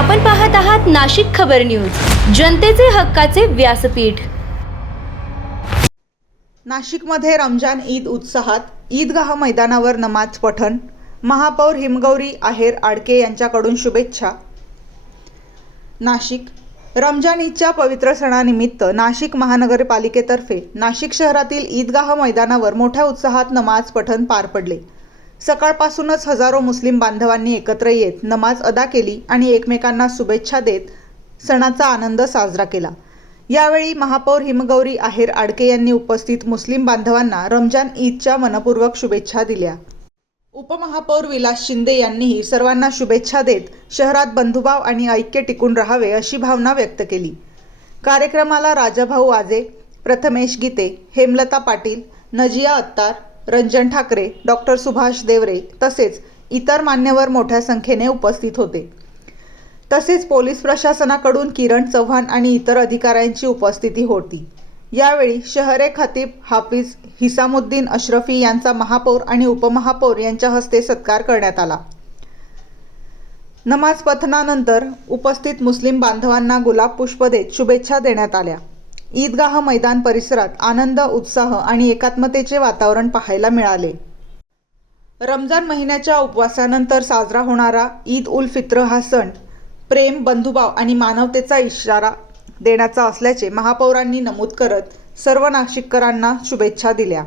आपण पाहत आहात नाशिक खबर न्यूज, जनतेचे हक्काचे व्यासपीठ। नाशिकमध्ये रमजान ईद उत्साहात, ईदगाह मैदानावर नमाज पठण, महापौर हिमगौरी आहेर आडके यांच्याकडून शुभेच्छा। नाशिक रमजान ईदच्या पवित्र सणानिमित्त नाशिक महानगरपालिकेतर्फे नाशिक शहरातील ईदगाह मैदानावर मोठ्या उत्साहात नमाज पठण पार पडले। सकाळपासूनच हजारो मुस्लिम बांधवांनी एकत्र येत नमाज अदा केली आणि एकमेकांना शुभेच्छा देत सणाचा आनंद साजरा केला। यावेळी महापौर हिमगौरी आहेर आडके यांनी उपस्थित मुस्लिम बांधवांना रमजान ईदच्या मनपूर्वक शुभेच्छा दिल्या। उपमहापौर विलास शिंदे यांनीही सर्वांना शुभेच्छा देत शहरात बंधुभाव आणि ऐक्य टिकून राहावे अशी भावना व्यक्त केली। कार्यक्रमाला राजाभाऊ आजे, प्रथमेश गीते, हेमलता पाटील, नजिया अत्तार, रंजन ठाकरे, डॉक्टर सुभाष देवरे तसेच इतर मान्यवर मोठ्या संख्येने उपस्थित होते। तसेच पोलीस प्रशासनाकडून किरण चव्हाण आणि इतर अधिकाऱ्यांची उपस्थिती होती। यावेळी शहरे खतीब हाफिज हिसामुद्दीन अशरफी यांचा महापौर आणि उपमहापौर यांच्या हस्ते सत्कार करण्यात आला। नमाज पठणानंतर उपस्थित मुस्लिम बांधवांना गुलाब पुष्प देत शुभेच्छा देण्यात आल्या। ईदगाह मैदान परिसरात आनंद, उत्साह आणि एकात्मतेचे वातावरण पाहायला मिळाले। रमजान महिन्याच्या उपवासानंतर साजरा होणारा ईद उल फित्र हा सण प्रेम, बंधुभाव आणि मानवतेचा इशारा देण्याचा असल्याचे महापौरांनी नमूद करत सर्व नाशिककरांना शुभेच्छा दिल्या।